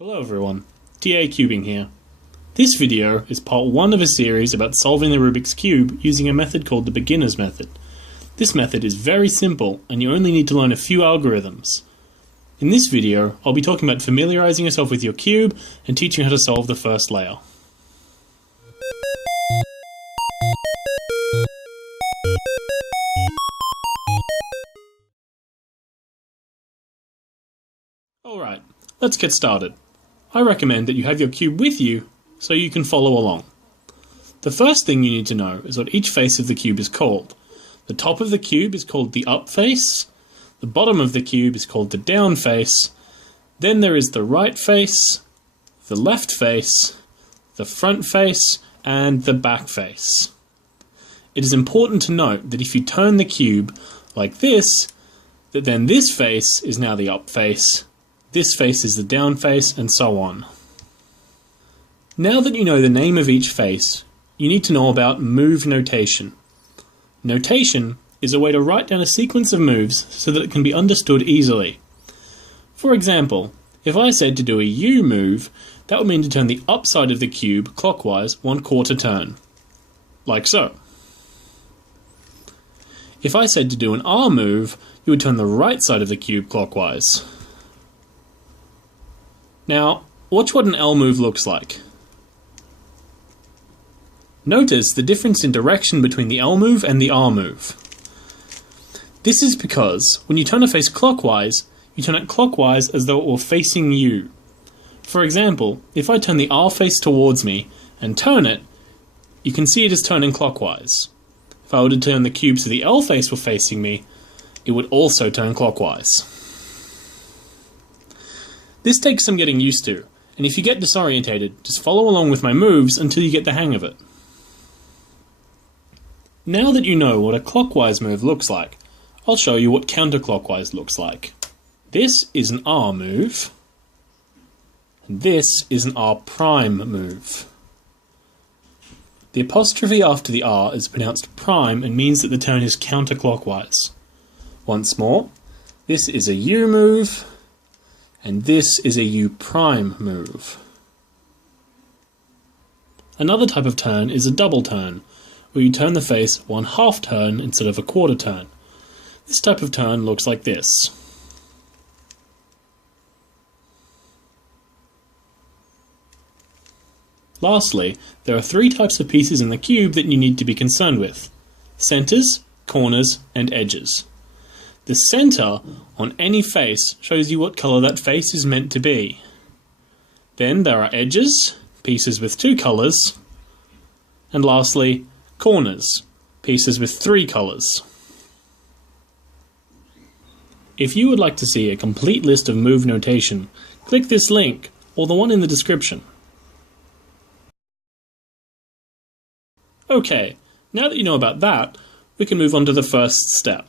Hello everyone, TA Cubing here. This video is part 1 of a series about solving the Rubik's Cube using a method called the beginner's method. This method is very simple and you only need to learn a few algorithms. In this video, I'll be talking about familiarizing yourself with your cube and teaching how to solve the first layer. Alright, let's get started. I recommend that you have your cube with you so you can follow along. The first thing you need to know is what each face of the cube is called. The top of the cube is called the up face, the bottom of the cube is called the down face, then there is the right face, the left face, the front face, and the back face. It is important to note that if you turn the cube like this, that then this face is now the up face, this face is the down face, and so on. Now that you know the name of each face, you need to know about move notation. Notation is a way to write down a sequence of moves so that it can be understood easily. For example, if I said to do a U move, that would mean to turn the up side of the cube clockwise 1/4 turn. Like so. If I said to do an R move, you would turn the right side of the cube clockwise. Now, watch what an L move looks like. Notice the difference in direction between the L move and the R move. This is because when you turn a face clockwise, you turn it clockwise as though it were facing you. For example, if I turn the R face towards me and turn it, you can see it is turning clockwise. If I were to turn the cube so the L face were facing me, it would also turn clockwise. This takes some getting used to, and if you get disorientated, just follow along with my moves until you get the hang of it. Now that you know what a clockwise move looks like, I'll show you what counterclockwise looks like. This is an R move, and this is an R prime move. The apostrophe after the R is pronounced prime and means that the turn is counterclockwise. Once more, this is a U move, and this is a U prime move. Another type of turn is a double turn, where you turn the face 1/2 turn instead of a 1/4 turn. This type of turn looks like this. Lastly, there are 3 types of pieces in the cube that you need to be concerned with: centers, corners, and edges. The center on any face shows you what color that face is meant to be. Then there are edges, pieces with 2 colors, and lastly, corners, pieces with 3 colors. If you would like to see a complete list of move notation, click this link or the one in the description. Okay, now that you know about that, we can move on to the first step.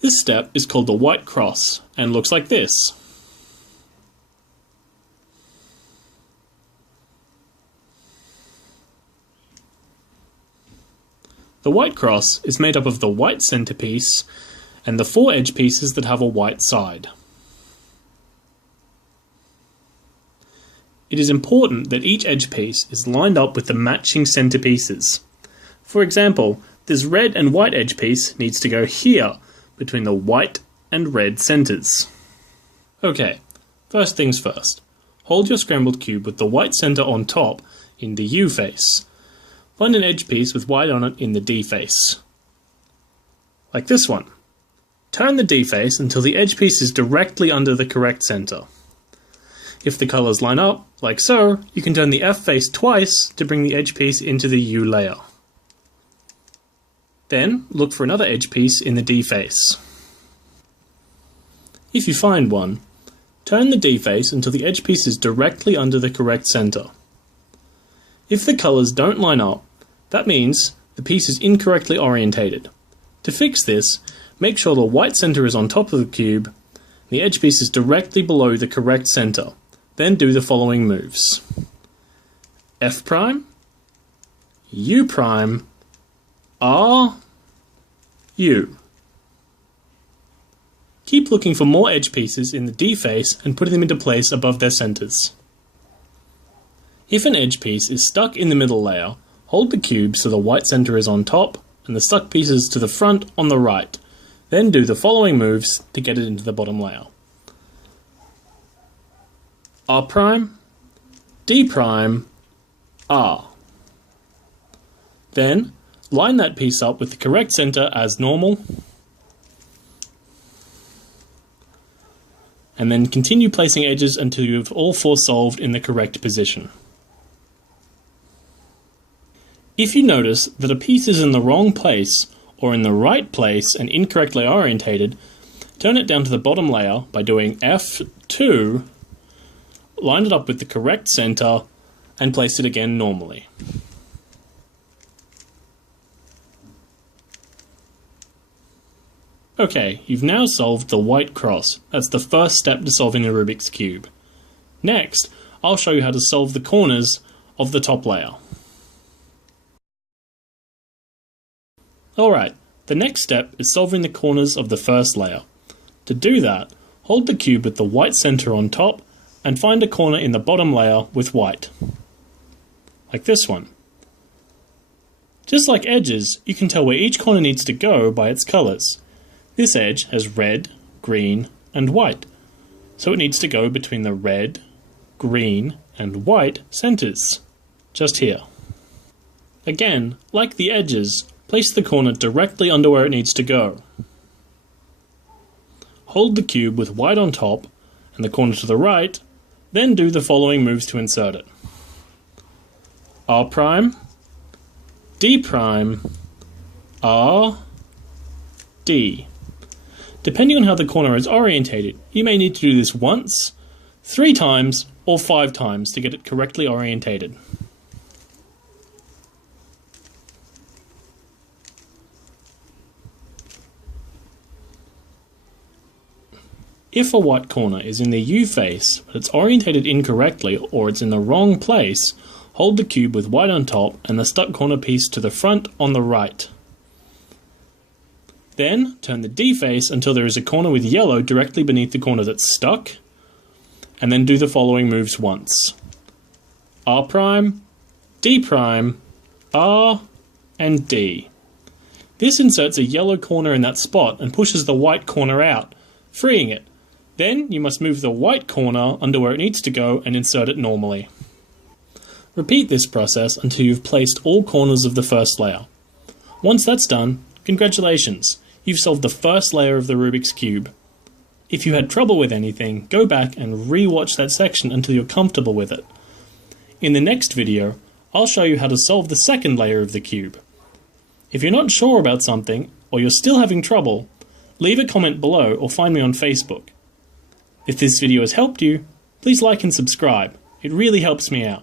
This step is called the white cross and looks like this. The white cross is made up of the white centerpiece and the 4 edge pieces that have a white side. It is important that each edge piece is lined up with the matching centerpieces. For example, this red and white edge piece needs to go here between the white and red centers. Okay, first things first. Hold your scrambled cube with the white center on top in the U face. Find an edge piece with white on it in the D face. Like this one. Turn the D face until the edge piece is directly under the correct center. If the colors line up, like so, you can turn the F face twice to bring the edge piece into the U layer. Then, look for another edge piece in the D face. If you find one, turn the D face until the edge piece is directly under the correct center. If the colors don't line up, that means the piece is incorrectly orientated. To fix this, make sure the white center is on top of the cube, and the edge piece is directly below the correct center. Then do the following moves: F prime, U prime, R, U. Keep looking for more edge pieces in the D face and putting them into place above their centers. If an edge piece is stuck in the middle layer, hold the cube so the white center is on top and the stuck pieces to the front on the right. Then do the following moves to get it into the bottom layer. R', D', R. Then, line that piece up with the correct center as normal, and then continue placing edges until you have all four solved in the correct position. If you notice that a piece is in the wrong place, or in the right place and incorrectly orientated, turn it down to the bottom layer by doing F2, line it up with the correct center, and place it again normally. Okay, you've now solved the white cross. That's the first step to solving the Rubik's Cube. Next, I'll show you how to solve the corners of the top layer. Alright, the next step is solving the corners of the first layer. To do that, hold the cube with the white center on top and find a corner in the bottom layer with white. Like this one. Just like edges, you can tell where each corner needs to go by its colors. This edge has red, green, and white, so it needs to go between the red, green, and white centers, just here. Again, like the edges, place the corner directly under where it needs to go. Hold the cube with white on top and the corner to the right, then do the following moves to insert it. R', D', R, D. Depending on how the corner is orientated, you may need to do this once, 3 times, or 5 times to get it correctly orientated. If a white corner is in the U face, but it's orientated incorrectly or it's in the wrong place, hold the cube with white on top and the stuck corner piece to the front on the right. Then, turn the D face until there is a corner with yellow directly beneath the corner that's stuck, and then do the following moves once. R', D', R, and D. This inserts a yellow corner in that spot and pushes the white corner out, freeing it. Then, you must move the white corner under where it needs to go and insert it normally. Repeat this process until you've placed all corners of the first layer. Once that's done, congratulations! You've solved the first layer of the Rubik's Cube. If you had trouble with anything, go back and re-watch that section until you're comfortable with it. In the next video, I'll show you how to solve the second layer of the cube. If you're not sure about something, or you're still having trouble, leave a comment below or find me on Facebook. If this video has helped you, please like and subscribe. It really helps me out.